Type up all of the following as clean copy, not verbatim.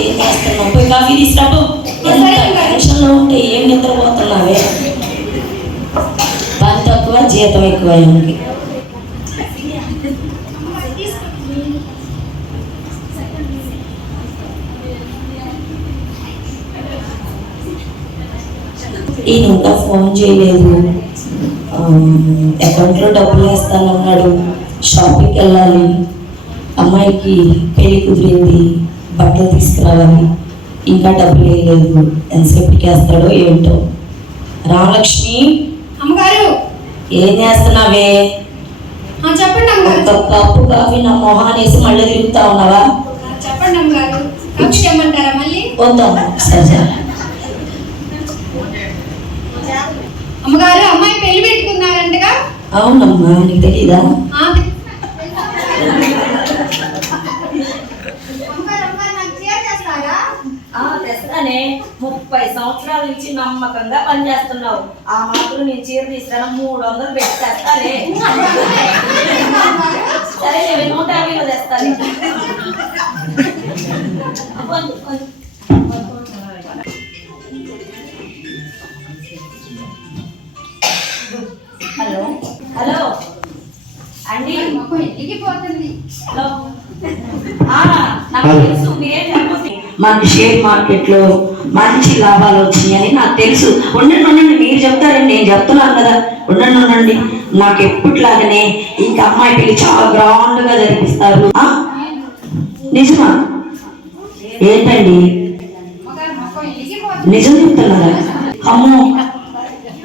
ఏం చేస్తున్నావు? పోయి కాఫీ తీసుకురాపు. టెన్షన్లో ఉంటే ఏం నిద్రపోతున్నావే? పని తక్కువ జీతం ఎక్కువ. ఆయనకి ఈయన ఇంకా ఫోన్ చేయలేదు. అకౌంట్లో డబ్బులు వేస్తానన్నాడు. షాపింగ్కి వెళ్ళాలి, అమ్మాయికి పెళ్ళి కుదిరింది, బట్టలు తీసుకురావాలి, ఇంకా డబ్బులు వేయలేదు. ఎంతసేపటికి వేస్తాడో ఏంటో. రామలక్ష్మి అమ్మగారు ఏం చేస్తున్నావే? చెప్పండి అమ్మగారు. ఒక కప్పు కాఫీ నా మొహాన్ని వేసి మళ్ళీ తిరుగుతా ఉన్నావా? చెప్పండి అమ్మగారు. కాఫీ చేయమంటారా మళ్ళీ? వద్దాము. సరే అమ్మగారు, అమ్మాయి పెళ్లి పెట్టుకున్నారంటగా? అవునమ్మా, నీకు తెలీదా? తెస్తానే. 30 సంవత్సరాల నుంచి నమ్మకంగా పనిచేస్తున్నావు. ఆ మాత్రం నేను చీర తీసుకురా 300 పెట్టి తెస్తానే. సరే 150లో తెస్తాను. హలో హలో అండి, ఇంటికి పోతుంది. హలో, నాకు తెలుసు మీరేం చెప్పండి. మన షేర్ మార్కెట్లో మంచి లాభాలు వచ్చినాయని నాకు తెలుసు. ఉండండి, మీరు చెప్తారండి, నేను చెప్తున్నాను కదా. ఉండండి. నాకు ఎప్పటిలాగానే ఇంకా అమ్మాయి పెళ్లి చాలా గ్రాండ్గా జరిపిస్తారు. నిజమా? ఏంటండి నిజం చెప్తున్నారా? అమ్మో,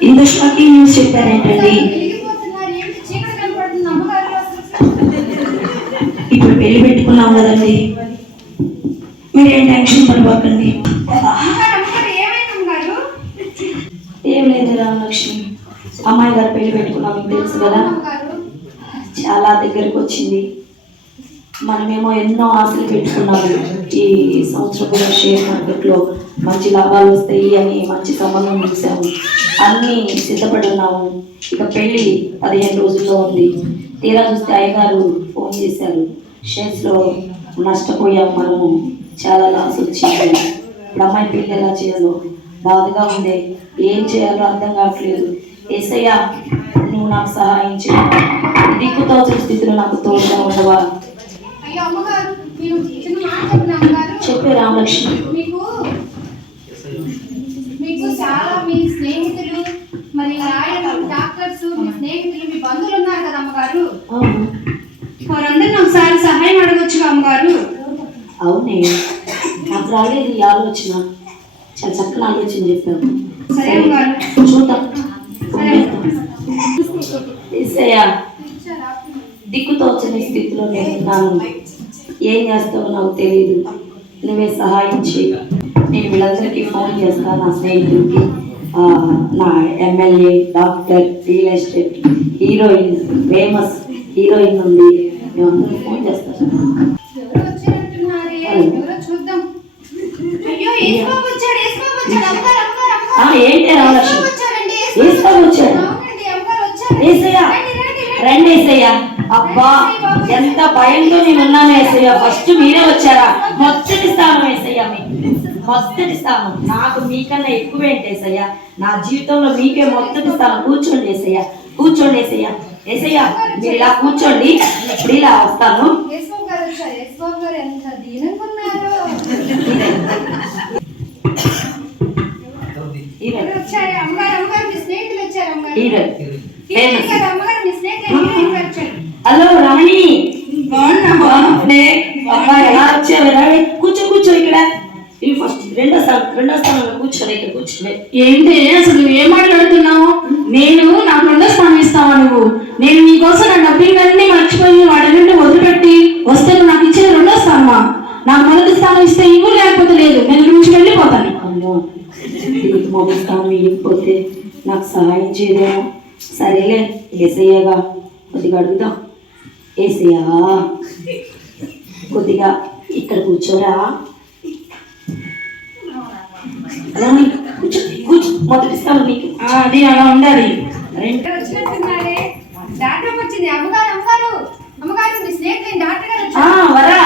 ఇంత షాకింగ్ న్యూస్ చెప్పారేంటండి? ఇప్పుడు పెళ్లి పెట్టుకున్నాం కదండి, మీరేం టెన్షన్ పడిపోకండి. ఏం లేదు రామలక్ష్మి, అమ్మాయి గారు పెళ్లి పెట్టుకున్నాం, మీకు తెలుసు కదా. చాలా దగ్గరకు వచ్చింది. మనమేమో ఎన్నో ఆశలు పెట్టుకున్నాము. ఈ సంవత్సరం కూడా షేర్ మార్కెట్లో మంచి లాభాలు వస్తాయి అని మంచి సంబంధం చూసాము, అన్నీ సిద్ధపడి ఉన్నాము. ఇక పెళ్ళి 15 రోజుల్లో ఉంది. తీరా చూస్తే అయ్యగారు ఫోన్ చేశారు, షేర్స్లో నష్టపోయాం మనము, చాలా లాస్ వచ్చింది. ఇప్పుడు అమ్మాయి పెళ్ళి ఎలా చేయాలో బాధగా ఉంది, ఏం చేయాలో అర్థం కావట్లేదు. ఏసయ్యా, నువ్వు నాకు సహాయం చేయాలి. దిక్కుతోచని స్థితిలో నాకు తోడుగా ఉండవా? చెప్పే రామలక్ష్మి. మీకు చాలా మీ స్నేహితులు, మరి లాయర్లు, డాక్టర్స్, మీ స్నేహితులు, మీ బంధువులు ఉన్నారు కదా అమ్మగారు. వారందరినీ ఒకసారి సహాయం అడగొచ్చుగా అమ్మగారు. అవునే, నాకు రాలేదు ఈ ఆలోచన. చాలా చక్కని ఆలోచన చెప్పాను. సరే అమ్మగారు, చూద్దాం. దిక్కుతోచని స్థితిలో నేనున్నాను. ఏం చేస్తావో నాకు తెలియదు, నువ్వే సహాయం చేయి. నేను వీళ్ళందరికీ ఫోన్ చేస్తాను, నా స్నేహితులకి, నా MLA, doctor, real estate, heroine, famous heroine ఉంది, మేమందరం ఫోన్ చేస్తాను. ఏంటి రామలక్ష్మి? వచ్చాడు. రండి ఏసయ్యా. అబ్బా, ఎంత భయంతో నేను ఉన్నాను ఏసయ్యా. ఫస్ట్ మీరే వచ్చారా? మొదటి స్థానం ఏసయ్యా, మొదటి స్థానం. నాకు మీకన్నా ఎక్కువేంటి ఏసయ్యా, నా జీవితంలో మీకే మొదటి స్థానం. కూర్చోండి ఏసయ్యా, కూర్చోండి ఏసయ్యా. ఏసయ్యా, మీరు ఇలా కూర్చోండి, ఇప్పుడు ఇలా వస్తాను. హలో రమణి, ఎలా వచ్చావు? కూర్చో ఇక్కడ. ఫస్ట్ రెండో స్థానంలో కూర్చోలే, ఇక్కడ కూర్చోలే. ఏంటి అసలు నువ్వు ఏం మాట్లాడుతున్నావు? నేను నాకు 2వ స్థానం ఇస్తావా నువ్వు? నేను నీకోసం నా డబ్బులన్నీ మర్చిపోయి వాడి నుండి వదిలిపెట్టి వస్తే నువ్వు నాకు ఇచ్చిన 2వ స్థానమా? నాకు మొదటి స్థానం ఇస్తే ఇవ్వు, లేకపోతే లేదు, నేను నుంచి వెళ్ళిపోతాను. అమ్మో, మొదటి స్థానం ఇవ్వకపోతే నాకు సహాయం చేయలేమో. సరేలే, ఏసయ్యగా కొద్దిగా అడుగుదాం. ఏసయ్యా, కొద్దిగా ఇక్కడ కూర్చోరా. కూర్చో, మొదటి స్థానం నీకు. అది అలా ఉండాలి. వరా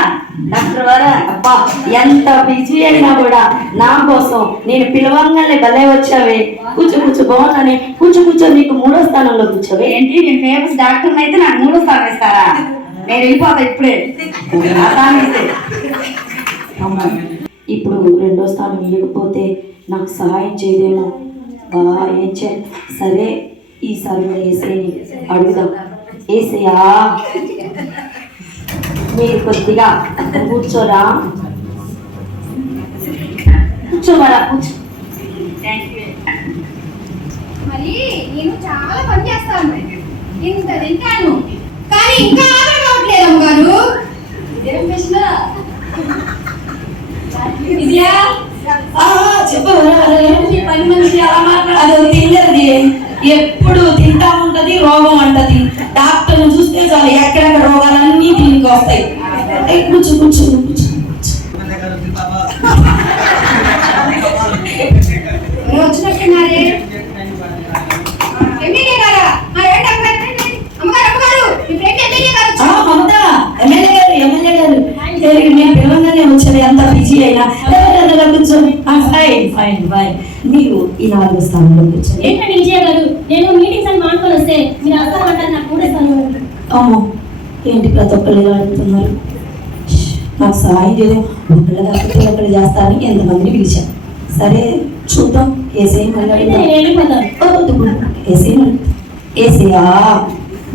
డాక్టర్ వారా అబ్బా ఎంత బిజీ అయినా కూడా నా కోసం నేను పిలవంగానే భలే వచ్చావే. కూర్చో బాగున్నానే. కూర్చో నీకు 3వ స్థానంలో కూర్చోవే. ఏంటి నేను ఫేమస్ డాక్టర్ అయితే నాకు 3వ స్థానం ఇస్తారా? నేను వెళ్ళిపోతా ఇప్పుడే. ఆ స్థానం ఇస్తే అమ్మా ఇప్పుడు 2వ స్థానం ఇవ్వకపోతే నాకు సహాయం చేయదేమో. ఏం చేయాలి? సరే ఈసారి కూడా ఏసైని అడుగుదాం. ఏసయ్యా మీరు కొద్దిగా కూర్చోరా. కూర్చోమరా కూర్చో. మరి నేను చాలా పని చేస్తాను, ఇంత తింటాను, కానీ ఇంకా ఆకలి కావట్లేదు అమ్మగారు. ఏం ప్రశ్న? పని మనిషి అలా మాట్లాడదు. తిన్నది ఎప్పుడు తింటా ఉంటది, రోగం అంటది. డాక్టర్ చూస్తే చాలు ఎక్కడెక్కడ రోగాలన్నీ దీనికి వస్తాయి. కూర్చో వచ్చినట్టున్నారే ఎమ్మెల్యే గారా? అమ్మగారు ఎమ్మెల్యే గారు నేను పిలవంగానే వచ్చాను. ఎంత బిజీ అయినా కూర్చో. ఫైన్ మీరు ఈ 4వ స్థానంలో కూర్చోండి. ఏంటండి విజయ గారు, నేను మీటింగ్స్ అని మాట్లాడుకొని వస్తే మీరు వస్తామంటారు, నాకు కూడా ఇస్తాను. అమ్మో ఏంటి ప్రతి ఒక్కళ్ళు ఇలా అడుగుతున్నారు? నాకు సహాయం చేయడం ఒకళ్ళు కాకపోతే ఒకళ్ళు చేస్తారని ఎంతమందిని పిలిచాను. సరే చూద్దాం. ఏసీ అయితే నేను వెళ్ళిపోతాను. ఏసయ్యా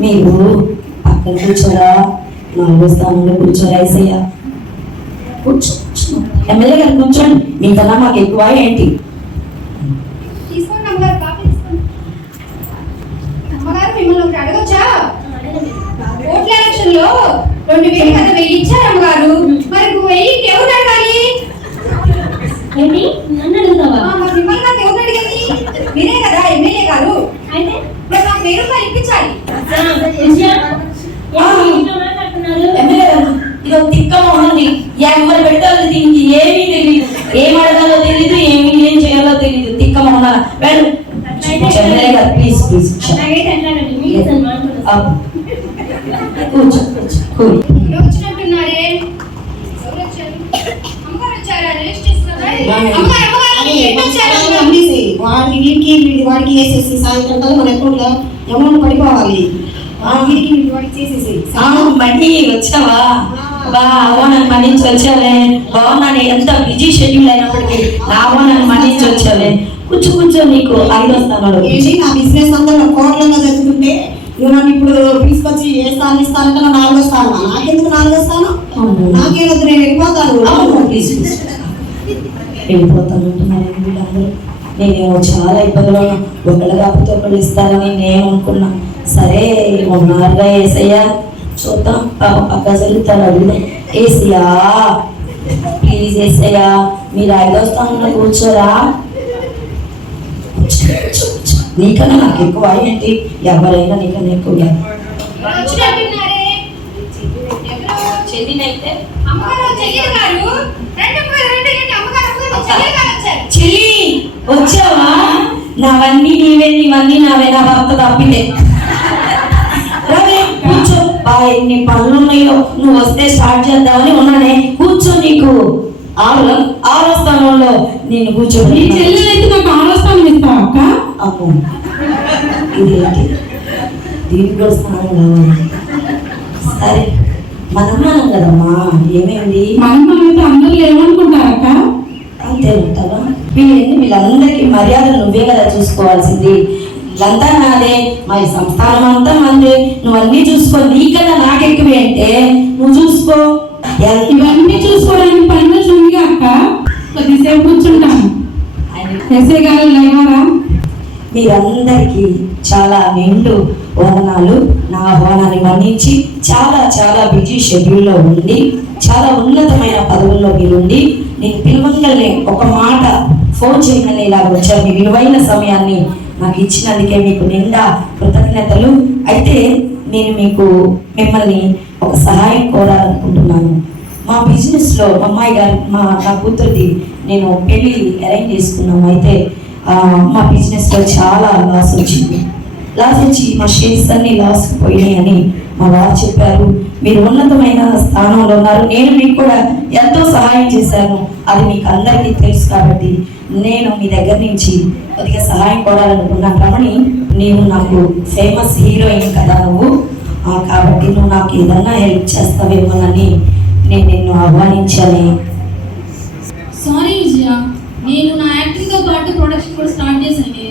మీరు పక్కన కూర్చోరా. 4వ స్థానంలో కూర్చోరా. ఏసయ్యా కూర్చో. ఎమ్మెల్యే గారు కూర్చోండి. మీకన్నా మాకు ఎక్కువ ఏంటి? తీసుకోండి అమ్మగారు, కాఫీ తీసుకోండి. అమ్మగారు మిమ్మల్ని ఒకటి అడగొచ్చా? ఓట్ల ఎలక్షన్ లో 2000 కదా 1000 ఇచ్చారు అమ్మగారు. మరి 1000 ఎవరు అడగాలి? ఏంటి నన్ను అడుగుతావా? మరి మిమ్మల్ని నాకు ఎవరు అడిగేది? మీరే కదా ఎమ్మెల్యే గారు. అయితే మరి నాకు 1000 రూపాయలు ఇప్పించాలి. విజయ ఏంటి మాట్లాడుతున్నారు? ఎమ్మెల్యే గారు ఇది తిక్కగా ఉంది. ఎవరు పెట్టాలి దీనికి ఏమీ తెలియదు. ఏం అడగాలో తెలియదు, ఏం చేయాలో తెలియదు. తిక్కగా ఉన్నారు. ఎమ్మెల్యే గారు ప్లీజ్ అలాగైతే ఎట్లాగండి మీటింగ్స్ అని మాట్లాడుతాను. కూర్చో. ఎవరు వచ్చినట్టున్నారే? ఎవరు వచ్చారు? అమ్మగారు వచ్చారా? రిజిస్టర్ చేస్తున్నారా? అమ్మగారు ఎప్పుడు వచ్చారు? వాడికి వేసేసి సాయంత్రం కల్లా మన అకౌంట్లో అమౌంట్ పడిపోవాలి. వాడికి చేసేసి మళ్ళీ వచ్చావా? నన్ను మన్నించి వచ్చావే. బాగున్నాను. ఎంత బిజీ షెడ్యూల్ అయినప్పటికీ నన్ను మన్నించి వచ్చావే. కూర్చో నీకు 5వ స్థానంలో. ఏంటి నా బిజినెస్ అందరూ కోట్లలో జరుగుతుంటే నువ్వు నన్ను ఇప్పుడు తీసుకొచ్చి ఏ స్థానం ఇస్తానంటే 4వ స్థానం. నాకెందుకు 4వ స్థానం? నాకేమొద్దు, నేను వెళ్ళిపోతాను. ప్లీజ్ వెళ్ళిపోతానంటున్నారు వీళ్ళందరూ. నేను చాలా ఇబ్బందులు. ఒకళ్ళు కాకపోతే ఒకళ్ళు ఇస్తారని నేను అనుకున్నా. సరే ఉన్నారుగా ఏసయ్యా, చూద్దాం. పక్క జరుగుతారు. అడుగుదాం. ఏసయ్యా ప్లీజ్ ఏసయ్యా మీరు 5వ స్థానంలో కూర్చోరా. నీకన్నా నాకు ఎక్కువ ఏంటి? ఎవరైనా నీకన్నా ఎక్కువ. వచ్చినట్టున్నారే? చెల్లినైతే అమ్మగారు చెల్లెలు గారు రండి అమ్మగారు చెల్లెలు గారు వచ్చారు. చెల్లి వచ్చావా? నావన్నీ నీవన్నీ నావే. నా భర్త తప్పితే రవి కూర్చో. ఎన్ని పనులు ఉన్నాయో. నువ్వు వస్తే స్టార్ట్ చేద్దామని ఉన్నానే. కూర్చో. నీకు 6వ స్థానంలో నిన్ను కూర్చో. నీ చెల్లెలైతే నాకు 6వ స్థానం ఇస్తావా అక్క? అమ్మో ఇదేంటి? దీనికి కూడా స్థానం కావాలి. సరే మనం కదమ్మా. ఏమైంది? మనమైతే అందరూ ఏమనుకుంటారక్క? అంతే ఉంటారా? వీళ్ళందరికీ మర్యాద నువ్వే కదా చూసుకోవాల్సింది. వీళ్ళంతా నాదే, మరి సంస్థానం అంతా మందే. నువ్వు అన్నీ చూసుకో. నీకన్నా నాకెక్కువే అంటే నువ్వు చూసుకో. ఇవన్నీ చూసుకోవడానికి పని మనిషి ఉంది అక్క. కొద్దిసేపు కూర్చుంటాను. ఎస్ఐ గారు లేవారా? మీరందరికీ చాలా నిండు వందనాలు. నా ఆహ్వానాన్ని మన్నించి చాలా బిజీ షెడ్యూల్లో ఉండి చాలా ఉన్నతమైన పదవుల్లో మీరుండి నేను పిలవంగానే ఒక మాట ఫోన్ చేయమని ఇలా వచ్చారు. మీ విలువైన సమయాన్ని నాకు ఇచ్చినందుకే మీకు నిండా కృతజ్ఞతలు. అయితే నేను మిమ్మల్ని ఒక సహాయం కోరాలనుకుంటున్నాను. మా బిజినెస్లో అమ్మాయి గారు నా కూతురిది నేను పెళ్ళి అరేంజ్ చేసుకున్నాము. అయితే మా బిజినెస్లో చాలా లాస్ వచ్చి మా షేర్స్ అన్ని లాస్ పోయినాయి అని మా వారు చెప్పారు. మీరు ఉన్నతమైన స్థానంలో ఉన్నారు. నేను మీకు కూడా ఎంతో సహాయం చేశాను, అది మీకు అందరికీ తెలుసు. కాబట్టి నేను మీ దగ్గర నుంచి కొద్దిగా సహాయం కోరాలనుకున్నాను. రమణి, నీవు నాకు ఫేమస్ హీరోయిన్ కదా నువ్వు, కాబట్టి నువ్వు నాకు ఏదన్నా హెల్ప్ చేస్తావేమోనని నేను నిన్ను ఆహ్వానించాను. సారీ విజయ, నేను నా యాక్టింగ్తో పాటు ప్రొడక్షన్ కూడా స్టార్ట్ చేశాను.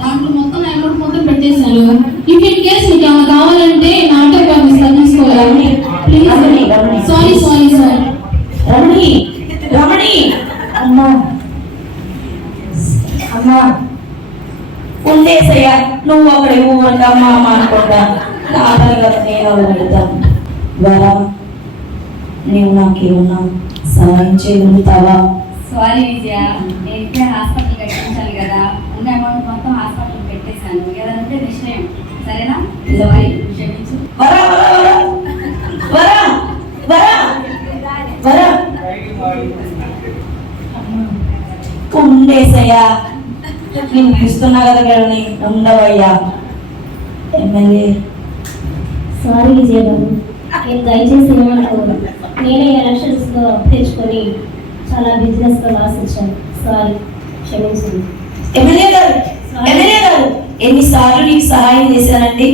దాంట్లో మొత్తం నా అమౌంట్ మొత్తం పెట్టేశాను. ఇఫ్ ఇన్ కేస్ మీకు ఏమైనా కావాలంటే నా ఆటోగ్రాఫ్ తీసుకోవాలి. Please. Sorry sorry sir. Ramani, Ramani, అమ్మా అమ్మా ఉండేసయ్యా, నువ్వు అక్కడ ఊరంట అమ్మ అమ్మ అనుకుంటా నా కదా నేను వెళ్తాను. ద్వారా నీవు నాకేమన్నా సహాయం చేయగలుగుతావా? సారీ విజయ, నేను ఇప్పుడే హాస్పిటల్ కట్టించాలి కదా, ఉన్న అమౌంట్ మొత్తం హాస్పిటల్ పెట్టేశాను. ఏదంటే నిశ్చయం, సరేనా? సారీ, క్షమించు. వరా వరా వరా వరా వరా ఉండేసయ్యా, నేను పిలుస్తున్నా కదా గడని ఉండవయ్యా. ఎమ్మెల్యే, సారీ విజయ బాబు, నేను దయచేసి ఏమనుకోను. నేనే ఎలక్షన్స్లో తెచ్చుకొని చాలా బిజినెస్లో లాస్ ఇచ్చాను. సారీ, క్షమించండి. ఎమ్మెల్యే గారు, ఎమ్మెల్యే గారు, ఎన్నిసార్లు నీకు సహాయం చేశానండి.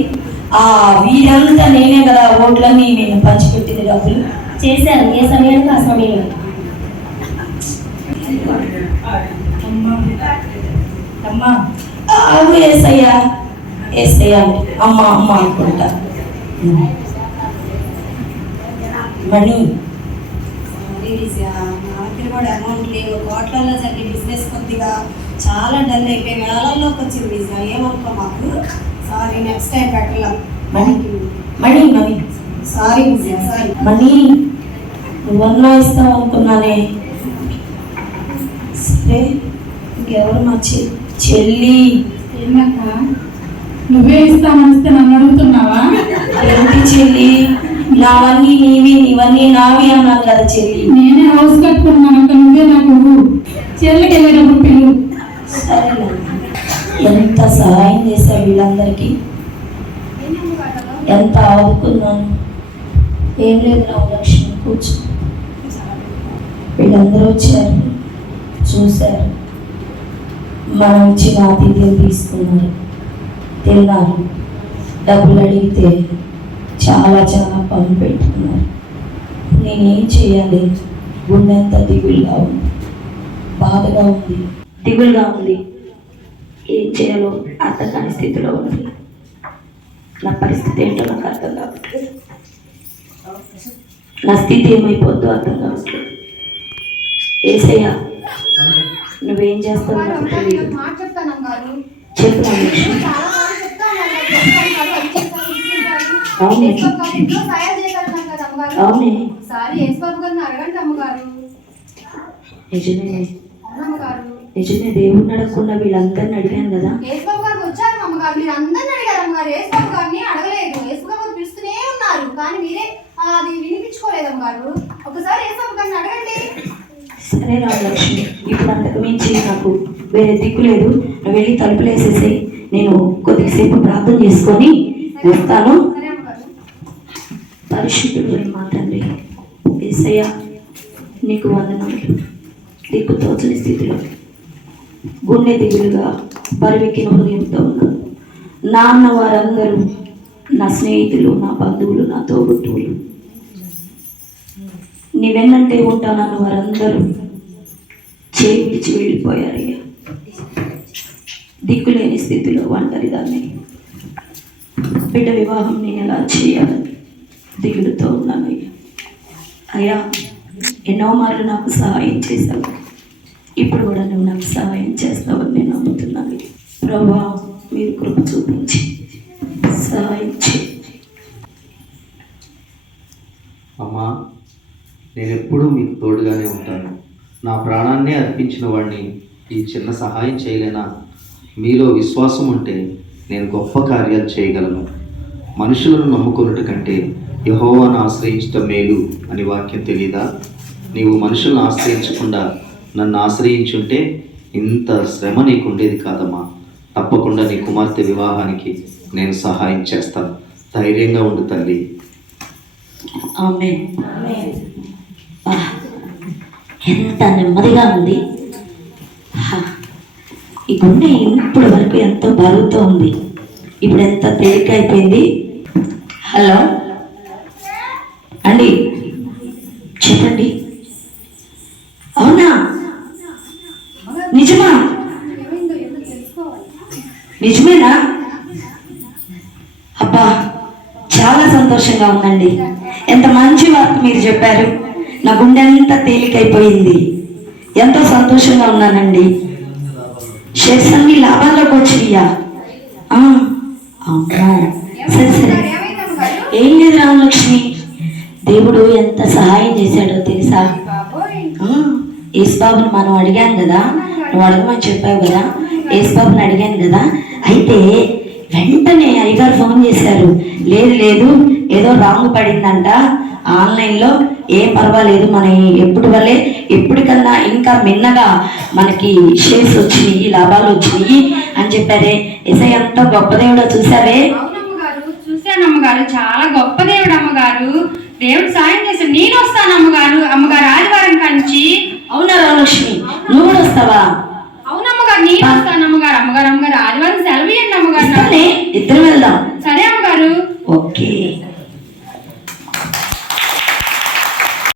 వీరంతా నేనే కదా ఓట్లన్నీ నేను పంచిపెట్టింది డబ్బులు. చేశాను, ఏ సమయానికి ఆ సమయం. అమ్మా ఆగు ఏసయ్యా, ఏసయ్యా అమ్మ అమ్మ అనుకుంటా. మణి, నా దగ్గర కూడా అమౌంట్ లేవు. కోట్లలో జరిగే బిజినెస్ కొద్దిగా చాలా డల్ అయిపోయి వేలల్లోకి వచ్చింది విజయ, ఏమనుకో మాకు. సారీ, నెక్స్ట్ టైం పెట్టలేం. మణి, మణి, మణి, సారీ విజయ, సారీ. మణి, నువ్వన్నా ఇస్తావు అనుకున్నానే. సరే, ఇంకెవరు మా చెల్లి. ఏమక్క, నువ్వే ఇస్తామనిస్తే నన్ను అడుగుతున్నావా? ఏంటి చెల్లి, నావన్నీ నీవి నీవన్నీ నావి అన్నాను కదా చెల్లి. నేనే హౌస్ కట్టుకున్నాను, నువ్వే నాకు చెల్లికి వెళ్ళేటప్పుడు పిల్లు. సరేనా, ఎంత సహాయం చేశావు వీళ్ళందరికీ, ఎంత ఆదుకున్నాను. ఏం లేదు రావు లక్ష్మి, కూర్చో. వీళ్ళందరూ వచ్చారు, చూశారు, మనం ఇచ్చిన ఆతిథ్యం తీసుకున్నారు, తిన్నారు, డబ్బులు అడిగితే చాలా చాలా పనులు పెట్టుకున్నారు. నేనేం చేయాలి? గుండెంత దిగులుగా ఉంది, బాధగా ఉంది, దిగులుగా ఉంది. ఏం చేయాలో అర్థం కాని స్థితిలో ఉంది. నా పరిస్థితి ఏంటో నాకు అర్థం కావట్లేదు. నా స్థితి ఏమైపోద్దో అర్థం కావట్లేదు. ఏసయ్యా, నువ్వేం చేస్తావు నాకు తెలియదు. మాట చెప్తాను అమ్మగారు. చెప్పు లక్ష్మి. చాలా సార్లు చెప్తాను అమ్మగారు, అది చేస్తాను, ఇది చేస్తాను. అవునే. యేసుబాబు గారు ఇంట్లో తయారు చేశారన్నాను కదా అమ్మగారు. అవునే. ఒకసారి యేసుబాబు గారిని అడగండి అమ్మగారు. నిజమే, అవునమ్మగారు. నిజమే. దేవుడిని అడగకుండా వీళ్ళందరిని అడిగాను కదా. యేసుబాబు గారు వచ్చారు అమ్మగారు, మీరు అందరిని అడిగారు అమ్మగారు. యేసుబాబు గారిని అడగలేదు. యేసుబాబు గారు పిలుస్తూనే ఉన్నారు, కానీ మీరే అది వినిపించుకోలేదు అమ్మగారు. ఒకసారి యేసుబాబు గారిని అడగండి. సరే రామలక్ష్మి, ఇప్పుడు అంతకు మించి నాకు వేరే దిక్కు లేదు. నువ్వు వెళ్ళి తలుపులు వేసేసి నేను కొద్దిసేపు ప్రార్థన చేసుకొని వస్తాను. సరే అమ్మగారు. పరిశుద్ధుడు మా తండ్రి యేసయ్య, నీకు వందనాలు. దిక్కు తోచని స్థితిలో గుండె దిగులుగా పరివెక్కిన హృదయంతో ఉన్నాను. నాన్న వారందరూ నా స్నేహితులు, నా బంధువులు, నా తోబుట్టువులు, నీ వెన్నంటే ఉంటానన్న వారందరూ చేయి విడిచి వెళ్ళిపోయారయ్యా. దిక్కులేని స్థితిలో ఒంటరిదాన్ని. బిడ్డ వివాహం నేను ఎలా చేయాలని దిగులుతో ఉన్నానయ్యా. అయ్యా, ఎన్నో మార్లు నాకు సహాయం చేశావు, ఇప్పుడు కూడా నువ్వు నాకు సహాయం చేస్తావని నేను నమ్ముతున్నాను. ప్రభువా, మీరు కృప చూపించి సహాయం చేయండి. అమ్మా, నేను ఎప్పుడూ మీకు తోడుగానే ఉంటాను. నా ప్రాణాన్నే అర్పించిన వాడిని ఈ చిన్న సహాయం చేయలేనా? మీలో విశ్వాసం ఉంటే నేను గొప్ప కార్యాలు చేయగలను. మనుషులను నమ్ముకున్నట్టు కంటే యెహోవాను ఆశ్రయించటం మేలు అని వాక్యం తెలీదా? నీవు మనుషులను ఆశ్రయించకుండా నన్ను ఆశ్రయించుంటే ఇంత శ్రమ నీకు ఉండేది కాదమ్మా. తప్పకుండా నీ కుమార్తె వివాహానికి నేను సహాయం చేస్తాను. ధైర్యంగా ఉండు తల్లి. ఆమేన్. వా, ఎంత నెమ్మదిగా ఉంది. హా, ఈ గుండె ఇప్పుడు వరకు ఎంతో బరువుతో ఉంది, ఇప్పుడు ఎంత తేలిక అయిపోయింది. హలో అండి, చెప్పండి. అవునా, నిజమా? ఏమైందో ఏదో తెలుసుకోవాలి. నిజమేనా? అబ్బా, చాలా సంతోషంగా ఉందండి. ఎంత మంచి వార్త మీరు చెప్పారు. నా గుండె అంతా తేలికైపోయింది. ఎంతో సంతోషంగా ఉన్నానండి. షేర్స్ అన్ని లాభాల్లోకి వచ్చినాయా? అమ్మో, సరే సరే, ఏమైంది అమ్మగారు? ఏం లేదు రామలక్ష్మి, దేవుడు ఎంత సహాయం చేశాడో తెలుసా? బాబోయ్. యేసుబాబుని మనం అడిగాను కదా, నువ్వు అడగమని చెప్పావు కదా, యేసుబాబుని అడిగాను కదా. అయితే వెంటనే అయ్యగారు ఫోన్ చేశారు. లేదు లేదు, ఏదో రాంగ్ పడిందంట ఆన్లైన్లో, ఏం పర్వాలేదు, మన ఎప్పుడు వల్లే ఎప్పటికన్నా ఇంకా మిన్నగా మనకి షేర్స్ వచ్చినాయి, లాభాలు వచ్చినాయి అని చెప్పారే. ఎస్ఐ అంతా గొప్ప దేవుడో చూసావే. అవునమ్మగారు, చూశాను అమ్మగారు, చాలా గొప్ప దేవుడు అమ్మగారు. దేవుడు సాయం చేశాడు. నేను వస్తాను అమ్మగారు. అమ్మగారు ఆదివారం కంచి. అవునా రామలక్ష్మి, నువ్వు కూడా వస్తావా? అవునమ్మగారు, నేను వస్తాను అమ్మగారు. అమ్మగారు ఆదివారం సెలవు ఇవ్వండి అమ్మగారు. ఇద్దరు వెళ్దాం.